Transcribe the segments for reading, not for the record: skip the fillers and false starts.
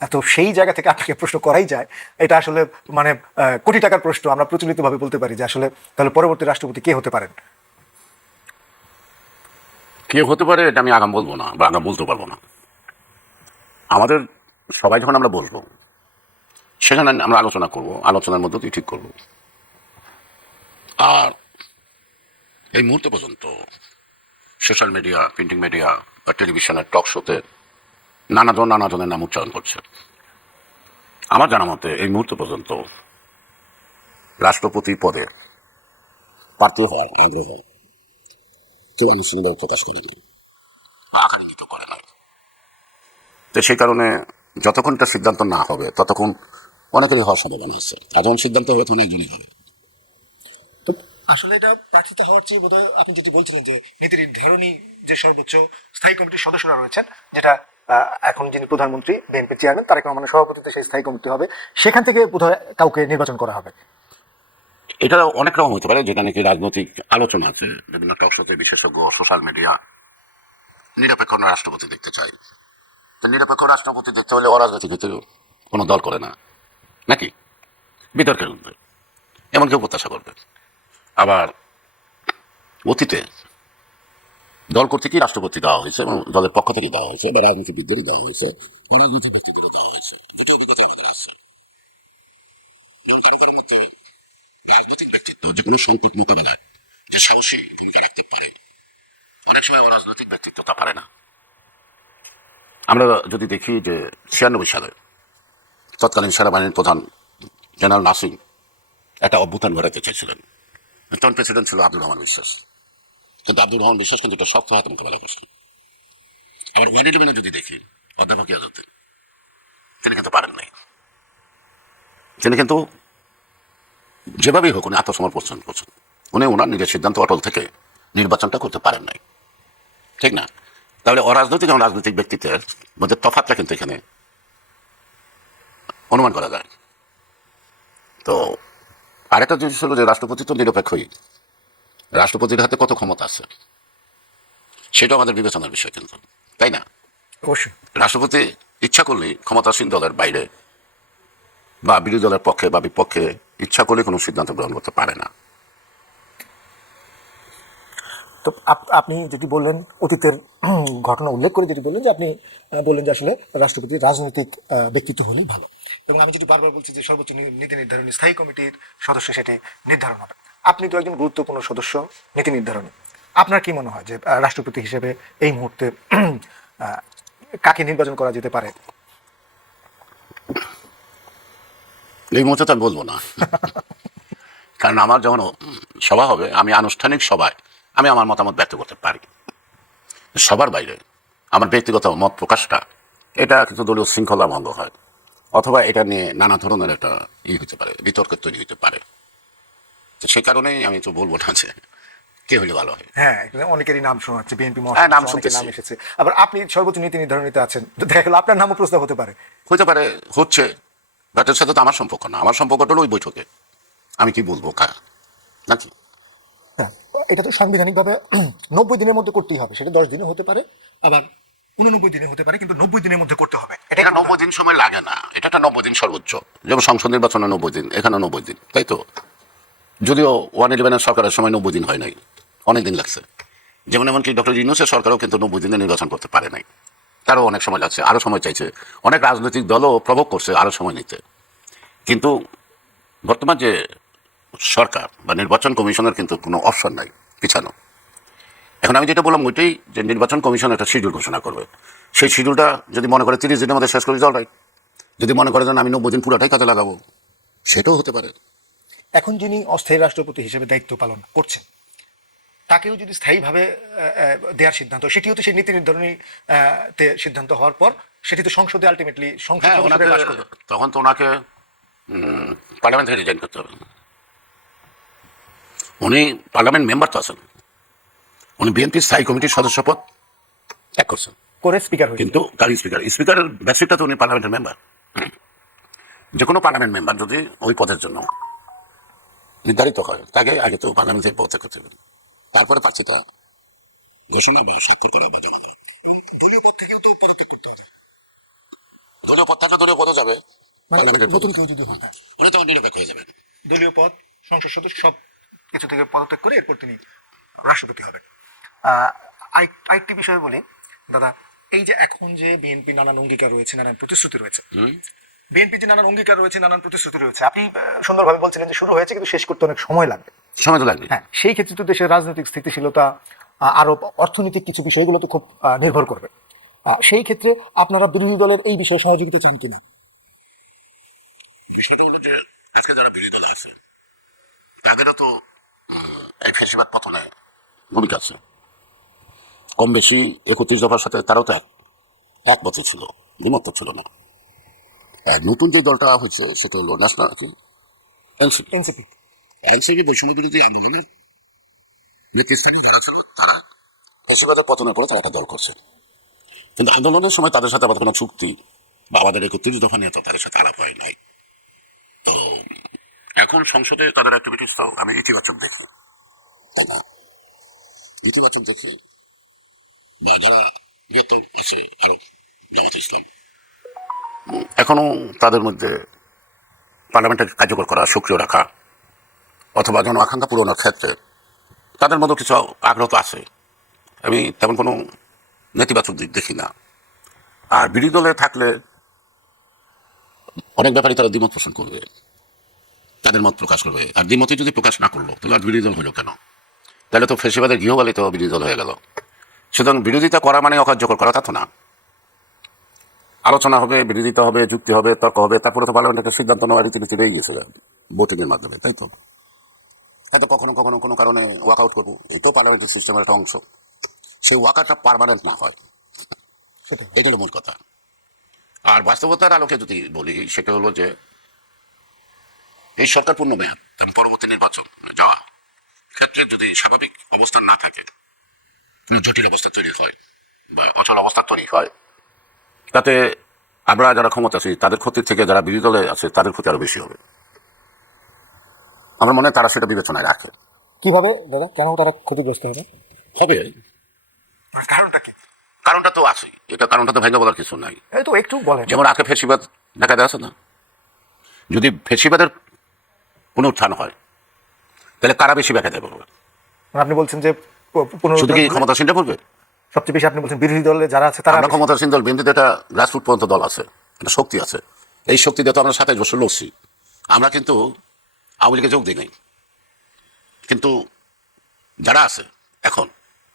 তো সেই জায়গা থেকে আপনাকে প্রশ্ন করাই যায়, এটা আসলে মানে কোটি টাকার প্রশ্ন। আমরা প্রচলিতভাবে বলতে পারি যে আসলে তাহলে পরবর্তী রাষ্ট্রপতি কে হতে পারেন? কে হতে পারে এটা আমি আগাম বলবো না, বা আগাম বলতে পারবো না। আমাদের সবাই যখন আমরা বলবো, সেখানে আমরা আলোচনা করব, আলোচনার মধ্যে দিয়ে ঠিক করব। আর এই মুহূর্তে পর্যন্ত সোশ্যাল মিডিয়া, প্রিন্টিং মিডিয়া বা টেলিভিশনের টক শোতে নানাজনের নাম উচ্চারণ করছে। আমার জানা মতে এই মুহূর্তে পর্যন্ত রাষ্ট্রপতি পদে প্রার্থী হওয়ার আগ্রহ কেউ আনুষ্ঠানিকভাবে প্রকাশ করেনি, আকারে কিছু করে নাই। তো সেই কারণে যতক্ষণ এটা সিদ্ধান্ত না হবে ততক্ষণ অনেকেরই হওয়ার সম্ভাবনা আছে। আর যখন সিদ্ধান্ত হবে তখন একজনই হবে। তো আসলে এটা প্রার্থিত হওয়ার চেয়ে বোধহয় আপনি যেটি বলছিলেন যে নীতি নির্ধারণী যে সর্বোচ্চ স্থায়ী কমিটির সদস্যরা রয়েছেন, যেটা এখন যিনি প্রধানমন্ত্রী, বিএনপি চেয়ারম্যান তারেক রহমানের সভাপতিত্বে সেই স্থায়ী কমিটি হবে, সেখান থেকে বোধহয় কাউকে নির্বাচন করা হবে। এটা অনেক রকম হতে পারে, যেটা নাকি রাজনৈতিক আলোচনা আছে বিভিন্ন টক শোতে, বিশেষজ্ঞ, সোশ্যাল মিডিয়া নিরপেক্ষ রাষ্ট্রপতি দেখতে চাই। তো নিরপেক্ষ রাষ্ট্রপতি দেখতে হলে অরাজনৈতিক হতে কোনো দল করে না, নাকি বিতর্কের মধ্যে এমন কেউ প্রত্যাশা করবে। আবার অতীতে দল কর্তৃকই রাষ্ট্রপতি দেওয়া হয়েছে এবং দলের পক্ষ থেকে দেওয়া হয়েছে, বা রাজনীতিবিদদেরই দেওয়া হয়েছে, অরাজনৈতিক ব্যক্তিদেরও দেওয়া হয়েছে। এটা অভিজ্ঞতা আমাদের আছে। যেমন কারো কারোর মধ্যে রাজনৈতিক ব্যক্তিত্ব যে কোনো সংকট মোকাবেলায় যে সাহসী ভূমিকা রাখতে পারে, অনেক সময় অরাজনৈতিক ব্যক্তিত্ব তা পারে না। আমরা যদি দেখি যে 96 সালে তৎকালীন সেনাবাহিনীর প্রধান জেনারেল নাসিম একটা অভ্যুত্থান ঘটাতে চেয়েছিলেন। তখন প্রেসিডেন্ট ছিল আব্দুর রহমান বিশ্বাস, কিন্তু আব্দুর রহমান বিশ্বাস কিন্তু এটা শক্ত হাতে মোকাবেলা করছেন। আবার 111 যদি দেখি অধ্যাপক ইয়াজউদ্দিন, তিনি কিন্তু পারেন নাই। তিনি কিন্তু যেভাবেই হোক উনি আত্মসমর্পণ করছেন। উনি ওনার নিজের সিদ্ধান্ত অটল থেকে নির্বাচনটা করতে পারেন নাই, ঠিক না? তাহলে অরাজনৈতিক এবং রাজনৈতিক ব্যক্তিত্বের মধ্যে তফাৎটা কিন্তু এখানে অনুমান করা যায়। তো আরেকটা জিনিস হলো যে রাষ্ট্রপতি তো নিরপেক্ষই, রাষ্ট্রপতির হাতে কত ক্ষমতা আছে সেটাও আমাদের বিবেচনার বিষয় কিন্তু, তাই না? অবশ্যই। রাষ্ট্রপতি ইচ্ছা করলেই ক্ষমতাসীন দলের বাইরে বা বিরোধী দলের পক্ষে বা বিপক্ষে ইচ্ছা করলে কোনো সিদ্ধান্ত গ্রহণ করতে পারে না। তো আপনি যেটি বললেন অতীতের ঘটনা উল্লেখ করে যেটি বললেন যে আপনি বললেন যে আসলে রাষ্ট্রপতি রাজনৈতিক ব্যক্তিত্ব হলেই ভালো, এবং আমি যেটি বারবার বলছি যে সর্বোচ্চ নীতি নির্ধারণী স্থায়ী কমিটির সদস্য সেটি নির্ধারণ হবে। আপনি তো একজন গুরুত্বপূর্ণ সদস্য নীতি নির্ধারণী। আপনার কি মনে হয় যে রাষ্ট্রপতি হিসেবে এই মুহূর্তে আহ, কাকে নির্বাচন করা যেতে পারে? এই মুহূর্তে তো আমি বলবো না, কারণ আমার যখন সভা হবে আমি আনুষ্ঠানিক সভায় আমি আমার মতামত ব্যক্ত করতে পারি। সবার বাইরে আমার ব্যক্তিগত মত প্রকাশটা এটা কিন্তু দলীয় শৃঙ্খলা ভঙ্গ হয়, অথবা এটা নিয়ে নানা ধরনের একটা হতে পারে, বিতর্কের তৈরি হতে পারে। তো সেই কারণেই আমি তো বলবো না যে কে হলে ভালো হয়। হ্যাঁ, এখানে অনেকেরই নাম শোনা যাচ্ছে, বিএনপি হ্যাঁ, নাম মহাসচিব অনেকের শুনতেছি। নাম এসেছে। আবার আপনি সর্বোচ্চ নীতি নির্ধারণীতে আছেন, তো দেখা গেল আপনার নামও প্রস্তাব হতে পারে। হতে পারে, হচ্ছে, বাট এর সাথে তো আমার সম্পর্ক না। আমার সম্পর্কটা হলো ওই বৈঠকে আমি কি বলবো নাকি। হ্যাঁ, এটা তো সাংবিধানিকভাবে 90 দিনের মধ্যে করতেই হবে। সেটা 10 দিনে হতে পারে, আবার 89 দিনে হতে পারে, কিন্তু 90 দিনের মধ্যে করতে হবে। এটা 90 দিন সময় লাগে না, এটা একটা 90 দিন সর্বোচ্চ। যেমন সংসদ নির্বাচনে 90 দিন, এখানে 90 দিন, তাই তো? যদিও 111 সরকারের সময় 90 দিন হয় নাই, অনেক দিন লাগছে। যেমন এমনকি ডক্টর ইউনূসের সরকারও কিন্তু 90 দিনে নির্বাচন করতে পারে নাই, তারও অনেক সময় লাগছে, আরো সময় চাইছে। অনেক রাজনৈতিক দলও প্রভোগ করছে আরো সময় নিতে। কিন্তু বর্তমান যে সরকার বা নির্বাচন কমিশনের কিন্তু কোনো অপশন নাই পিছানো। এখন আমি যেটা বললাম ওইটাই, যে নির্বাচন কমিশন একটা শিডিউল ঘোষণা করবে। সেই শিডিউলটা যদি মনে করে 30 দিনের মধ্যে শেষ করে দিতে, অলরাইট। যদি মনে করে যে আমি 90 দিন পুরাটাই কাজে লাগাবো, সেটাও হতে পারে। এখন যিনি অস্থায়ী রাষ্ট্রপতি হিসেবে দায়িত্ব পালন করছেন, তাকেও যদি স্থায়ীভাবে দেওয়ার সিদ্ধান্ত, সেটিও তো সেই নীতি নির্ধারণী তে সিদ্ধান্ত হওয়ার পর সেটি তো সংসদে আলটিমেটলি সংসদ হ্যাঁ, ওনাকে সদস্যরাই পাস করবে। তখন তো ওনাকে পার্লামেন্ট থেকে রিজাইন করতে হবে। উনি পার্লামেন্ট মেম্বার তো আছেন, উনি বিএনপি স্থায়ী কমিটির সদস্য পদ ত্যাগ করছেন, করে স্পিকার হয়েছে। কিন্তু তার স্পিকারের বেসিকটা তো উনি পার্লামেন্টের মেম্বার। যে কোনো পার্লামেন্ট মেম্বার যদি ওই পদের জন্য নির্ধারিত হয়, তাকে আগে তো পার্লামেন্ট থেকে পদত্যাগ করতে হবে, তারপরে প্রার্থীতা ঘোষণা বা স্বাক্ষর করা বা জানানো। দলীয় পদ থেকেও তো পদত্যাগ করতে হবে। দলীয় পদ থাকলে দলীয় পদও যাবে, মানে পার্লামেন্টের নতুন পদও কেউ যাবে। যদি হন, উনি তখন নিরপেক্ষ হয়ে যাবেন। দলীয় পদ, সংসদ সদস্য সব কিছু থেকে পদত্যাগ করে এরপর তিনি রাষ্ট্রপতি হবেন। আরেকটি বিষয় বলি দাদা, এই যে এখন যে বিএনপি নানান অঙ্গীকার রয়েছে, নানান প্রতিশ্রুতি রয়েছে, হুম। বিএনপি যে নানান অঙ্গীকার রয়েছে, নানান প্রতিশ্রুতি রয়েছে, আপনি সুন্দরভাবে বলছিলেন যে শুরু হয়েছে কিন্তু শেষ করতে অনেক সময় লাগবে। সময় তো লাগবে। হ্যাঁ, সেই ক্ষেত্রে তো দেশের রাজনৈতিক স্থিতিশীলতা আরো অর্থনৈতিক কিছু বিষয়গুলো তো খুব নির্ভর করবে। সেই ক্ষেত্রে আপনারা বিরোধী দলের এই বিষয়ে সহযোগিতা চান কিনা? বিষয়টা হলো যে আজকে যারা বিরোধী দলে আছে তাদেরও তো এই ফেসিবাদ পতনে ভূমিকা আছে কম বেশি। 31 দফার সাথে তারাও তো একমত ছিল, দ্বিমত ছিল না। আর নতুন যে দলটা হয়েছে সেটা হলো ন্যাশনাল কি এনসিপি। এনসিপি। এনসিপি বৈষম্য বিরোধী আন্দোলনের নেতৃস্থানীয় যারা ছিল তারা ফেসিবাদের পতনের পরে তারা একটা দল করছে, কিন্তু আন্দোলনের সময় তাদের সাথে আমাদের কোনো চুক্তি বা আমাদের 31 দফা নিয়ে তো তাদের সাথে আলাপ হয় নাই। তো এখন সংসদে তাদের অ্যাক্টিভিটিস তো আমি ইতিবাচক দেখি, তাই না? ইতিবাচক দেখি। বা যারা বৃহত্তর আছে আরো জামাত ইসলাম, এখনো তাদের মধ্যে পার্লামেন্টের কার্যকর করা, সক্রিয় রাখা অথবা জন আকাঙ্ক্ষা পূরণের ক্ষেত্রে তাদের মধ্যে কিছু আগ্রহ তো আছে। আমি তেমন কোনো নেতিবাচক দিক দেখি না। আর বিরোধী দলে থাকলে অনেক ব্যাপারে তারা দ্বিমত পোষণ করবে, তাদের মত প্রকাশ করবে। আর দ্বিমতই যদি প্রকাশ না করলো তাহলে আর বিরোধী দল হলো কেন? তাহলে তো ফেসিবাদের গৃহপালিত বিরোধী দল হয়ে গেল। সুতরাং বিরোধিতা করা মানে অকার্যকর করা তা তো না। আলোচনা হবে, বিরোধিতা হবে, যুক্তি হবে, তর্ক হবে, তারপরে তো পার্লামেন্টের সিদ্ধান্ত নেওয়ার রীতিনীতি রয়ে গেছে ভোটিং এর মাধ্যমে, তাই তো? হয়তো কখনো কখনো কোনো কারণে ওয়াক আউট করবো, এটাও পার্লামেন্টের সিস্টেমের একটা অংশ। সেই ওয়াকারটা পার্মানেন্ট না হয়, এটা হলো মূল কথা। আর বাস্তবতার আলোকে যদি বলি সেটা হলো যে এই সরকার পূর্ণ মেয়াদ এবং পরবর্তী নির্বাচন যাওয়া ক্ষেত্রে যদি স্বাভাবিক অবস্থান না থাকে, জটিল অবস্থা তৈরি হয় বা অচল অবস্থা তৈরি হয়, তাতে আমরা যারা ক্ষমতা আছি তাদের ক্ষতির থেকে যারা বিরোধী দলে আছে তাদের ক্ষতি আরো বেশি হবে। আমার মনে হয় তারা সেটা বিবেচনায় রাখে। কিভাবে দাদা, কেন তারা ক্ষতিগ্রস্ত হবে? হবে, কারণটা কি? কারণটা তো আছে, এটা কারণটা তো ভেঙে বলার কিছু নাই। এই তো একটু বলেন। যেমন আগে ফেসিবাদ দেখা দেওয়া আছে না, যদি ফেসিবাদের পুনরুত্থান হয় তাহলে কারা বেশি ব্যাখ্যা দেবে? আপনি বলছেন যে শুধু কি পুনরুদ্ধার হলে ক্ষমতাসীনটা করবে? সবচেয়ে বেশি আপনি বলছেন বিরোধী দলে যারা আছে তারা আমরা ক্ষমতাসীন দল, বিএনপিতে একটা গ্রাসরুট পর্যন্ত দল আছে, একটা শক্তি আছে। এই শক্তি দিয়ে তো আমরা 27 বছর লড়ছি। আমরা কিন্তু আওয়ামী লীগে যোগ দিই নাই, কিন্তু যারা আছে এখন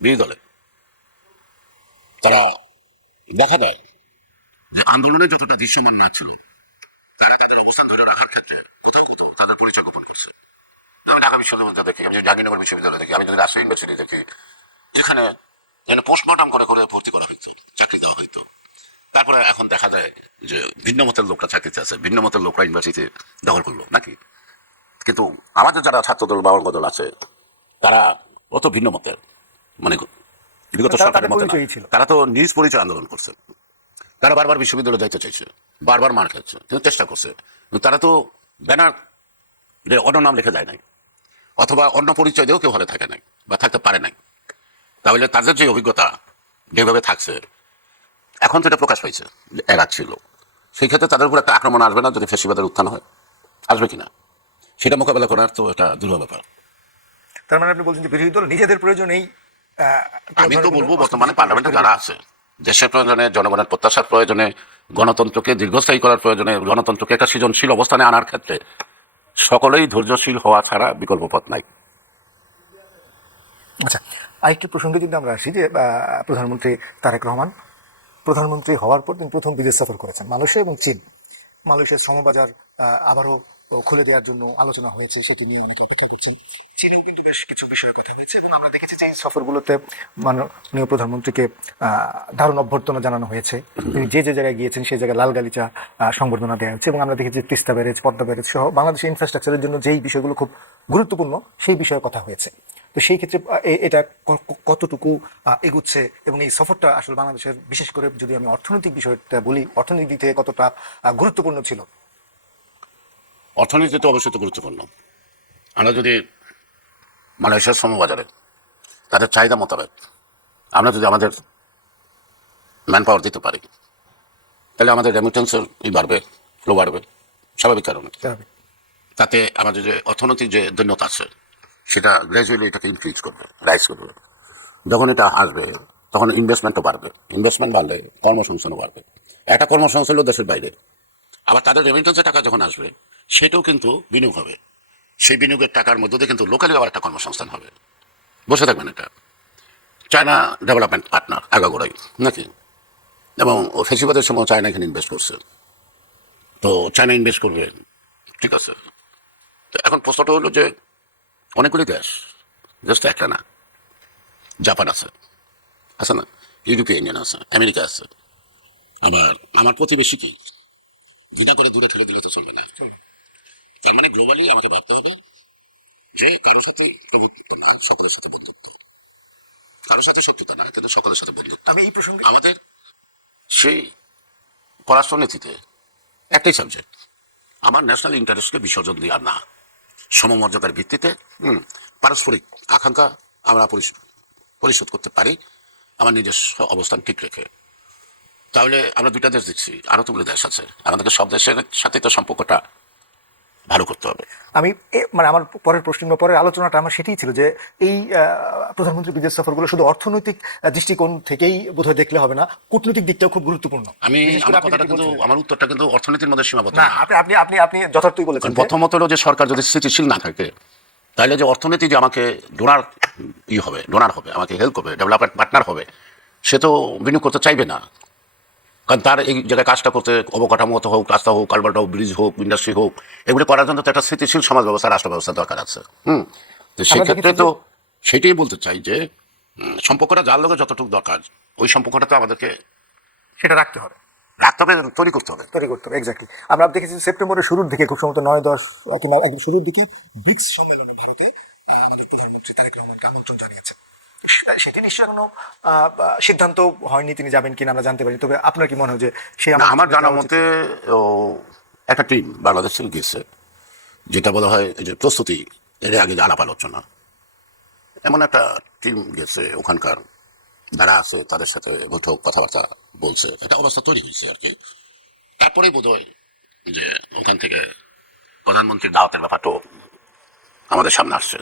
বিরোধী দলে তারা দেখা দেয় যে আন্দোলনে যতটা দৃশ্যমান না ছিল তারা তাদের অবস্থান ধরে রাখার ক্ষেত্রে কোথাও কোথাও তাদের পরিচয় গোপন করছে। আমি ঢাকা বিশ্ববিদ্যালয় দেখি, আমি যদি জাহাঙ্গীরনগর বিশ্ববিদ্যালয় দেখি, আমি যদি রাজশাহী ইউনিভার্সিটি দেখি, যেখানে যেন পোস্টমর্টম করে করে ভর্তি করা হয়েছে, চাকরি দেওয়া হইতো। তারপরে এখন দেখা যায় যে ভিন্ন মতের লোকরা চাকরিতে আছে, ভিন্ন মতের লোকরা ইউনিভার্সিটি দখল করলো নাকি। কিন্তু আমাদের যারা ছাত্রদল বা অঙ্গ দল আছে তারা অত ভিন্ন মতের, মানে বিগত তাদের সরকারের মতে না। পরিচয়ই ছিল। তারা তো নিজ পরিচয় আন্দোলন করছে, তারা বারবার বিশ্ববিদ্যালয়ে যাইতে চাইছে, বারবার মার খাচ্ছে, কিন্তু চেষ্টা করছে। কিন্তু তারা তো ব্যানার অন্য নাম লিখে যায় নাই, অথবা অন্য পরিচয় দিয়েও কেউ হলে থাকে নাই বা থাকতে পারে নাই। তাহলে তাদের যে অভিজ্ঞতা যেভাবে থাকছে এখন তো এটা প্রকাশ পাইছে যে এরা ছিল, সেই ক্ষেত্রে তাদের উপর একটা আক্রমণ আসবে না যদি ফেসিবাদের উত্থান হয়? আসবে কিনা সেটা মোকাবেলা করার তো একটা দুরূহ ব্যাপার। তার মানে আপনি বলছেন যে বিরোধী দল নিজেদের প্রয়োজনেই আমি তো বলবো বর্তমানে পার্লামেন্টে যারা আছে দেশের প্রয়োজনে, জনগণের প্রত্যাশার প্রয়োজনে, গণতন্ত্রকে দীর্ঘস্থায়ী করার প্রয়োজনে, গণতন্ত্রকে একটা সৃজনশীল অবস্থানে আনার ক্ষেত্রে সকলেই ধৈর্যশীল হওয়া ছাড়া বিকল্প পথ নাই। আচ্ছা, আরেকটি প্রসঙ্গে যদি আমরা আসি যে প্রধানমন্ত্রী তারেক রহমান প্রধানমন্ত্রী হওয়ার পর তিনি প্রথম বিদেশ সফর করেছেন মালয়েশিয়া এবং চীন। মালয়েশিয়ার শ্রমবাজার আবারও খুলে দেওয়ার জন্য আলোচনা হয়েছে, সেটি নিয়ে অনেকে অপেক্ষা করছেন। চীনেও কিন্তু বেশ কিছু বিষয়ের কথা হয়েছে এবং আমরা দেখেছি যে এই সফরগুলোতে মাননীয় প্রধানমন্ত্রীকে দারুণ অভ্যর্থনা জানানো হয়েছে। তিনি যে যে জায়গায় গিয়েছেন সেই জায়গায় লাল গালিচা সংবর্ধনা দেওয়া হয়েছে এবং আমরা দেখেছি তিস্তা ব্যারেজ, পদ্মা ব্যারেজ সহ বাংলাদেশের ইনফ্রাস্ট্রাকচারের জন্য যেই বিষয়গুলো খুব গুরুত্বপূর্ণ সেই বিষয়ে কথা হয়েছে। তো সেই ক্ষেত্রে এটা কতটুকু এগুচ্ছে এবং এই সফরটা আসলে বাংলাদেশের, বিশেষ করে যদি আমি অর্থনৈতিক বিষয়টা বলি, অর্থনৈতিক দিক থেকে কতটা গুরুত্বপূর্ণ ছিল? অর্থনীতি তো অবশ্যই তো গুরুত্বপূর্ণ। আমরা যদি মালয়েশিয়ার শ্রমবাজারে তাদের চাহিদা মোতাবেক আমরা যদি আমাদের ম্যান পাওয়ার দিতে পারি তাহলে আমাদের রেমিটেন্সের বাড়বে, ফ্লো বাড়বে, স্বাভাবিক কারণে। স্বাভাবিক। তাতে আমাদের যে অর্থনৈতিক যে দৈন্যতা আছে সেটা গ্র্যাজুয়ালি এটাকে ইনক্রিজ করবে, রাইজ করবে। যখন এটা আসবে তখন ইনভেস্টমেন্টও বাড়বে, ইনভেস্টমেন্ট বাড়লে কর্মসংস্থানও বাড়বে। একটা কর্মসংস্থান হলো দেশের বাইরে, আবার তাদের রেমিটেন্সের টাকা যখন আসবে সেটাও কিন্তু বিনিয়োগ হবে। সেই বিনিয়োগের টাকার মধ্যে দিয়ে কিন্তু লোকালি আবার একটা কর্মসংস্থান হবে। বসে থাকবেন এটা। চায়না ডেভেলপমেন্ট পার্টনার আগাগোড়াই নাকি, এবং ফেসিবাদের সময় চায়না এখানে ইনভেস্ট করছে, তো চায়না ইনভেস্ট করবে, ঠিক আছে। তো এখন প্রশ্নটা হলো যে অনেকগুলি দেশ, দেশ তো একটা না, জাপান আছে, আছে না, ইউরোপীয় ইউনিয়ন আছে, আমেরিকা আছে, আবার আমার প্রতিবেশী কি ঘৃণা করে দূরে ঠেলে দিলে তো চলবে না। তার মানে গ্লোবালি আমাকে ভাবতে হবে যে কারোর সাথে বন্ধুত্ব না, সকলের সাথে বন্ধুত্ব, কারোর সাথে শত্রুতা না, কিন্তু সকলের সাথে বন্ধুত্ব। আমি এই প্রসঙ্গে আমাদের সেই পররাষ্ট্রনীতিতে একটাই সাবজেক্ট, আমার ন্যাশনাল ইন্টারেস্টকে বিসর্জন দেওয়া না, সমমর্যাদার ভিত্তিতে পারস্পরিক আকাঙ্ক্ষা আমরা পরিশোধ করতে পারি আমার নিজস্ব অবস্থান ঠিক রেখে। তাহলে আমরা দুইটা দেশ দেখছি, আরো তো দেশ আছে, আমাদেরকে সব দেশের সাথে তো সম্পর্কটা ভালো করতে হবে। আমি মানে আমার পরের প্রশ্ন বা পরের আলোচনাটা আমার সেটাই ছিল যে এই প্রধানমন্ত্রী বিদেশ সফরগুলো শুধু অর্থনৈতিক দৃষ্টিকোণ থেকেই বোধহয় দেখলে হবে না, কূটনৈতিক দিকটাও খুব গুরুত্বপূর্ণ। আমি বিশেষ করে আমার আপনি কথাটা যেটি কিন্তু, বলছিলেন। আমার উত্তরটা কিন্তু অর্থনীতির মধ্যে সীমাবদ্ধ না, না। আপনি যথার্থই বলেছেন কারণ যে প্রথমত হলো যে সরকার যদি স্থিতিশীল না থাকে তাহলে যে অর্থনীতি যে আমাকে ডোনার ডোনার হবে, আমাকে হেল্প করবে, ডেভেলপমেন্ট পার্টনার হবে, সে তো বিনিয়োগ করতে চাইবে না। কারণ তার এই জায়গায় কাজটা করতে অবকাঠামোগত হোক, রাস্তা হোক, কালভার্ট হোক, ব্রিজ হোক, ইন্ডাস্ট্রি হোক, এগুলি করার জন্য তো একটা স্থিতিশীল সমাজ ব্যবস্থা, রাষ্ট্র ব্যবস্থা দরকার আছে। তো সেক্ষেত্রে তো সেটাই বলতে চাই যে সম্পর্কটা যার লোকের যতটুকু দরকার ওই সম্পর্কটা তো আমাদেরকে সেটা রাখতে হবে, রাখতে হবে, তৈরি করতে হবে। তৈরি করতে হবে। এক্স্যাক্টলি। আমরা দেখেছি সেপ্টেম্বরের শুরুর দিকে, খুব সম্ভবত 9-10 কিংবা একদম শুরুর দিকে ব্রিক্স সম্মেলনে ভারতে আমাদের প্রধানমন্ত্রী তারেক রহমানকে আমন্ত্রণ জানিয়েছেন। সেটি নিশ্চয়ই এখনো সিদ্ধান্ত হয়নি তিনি যাবেন কিনা আমরা জানতে পারি, তবে আপনার কি মনে হয় যে সেই না, আমার জানা যাওয়া উচিত মতে ও, একটা টিম বাংলাদেশ থেকে গেছে, যেটা বলা হয় এই যে প্রস্তুতি, এর আগে যে আলাপ আলোচনা, এমন একটা টিম গেছে, ওখানকার যারা আছে তাদের সাথে বৈঠক কথাবার্তা বলছে, একটা অবস্থা তৈরি হয়েছে আর কি। তারপরেই বোধ হয় যে ওখান থেকে প্রধানমন্ত্রীর দাওয়াতের ব্যাপারটাও আমাদের সামনে আসছে।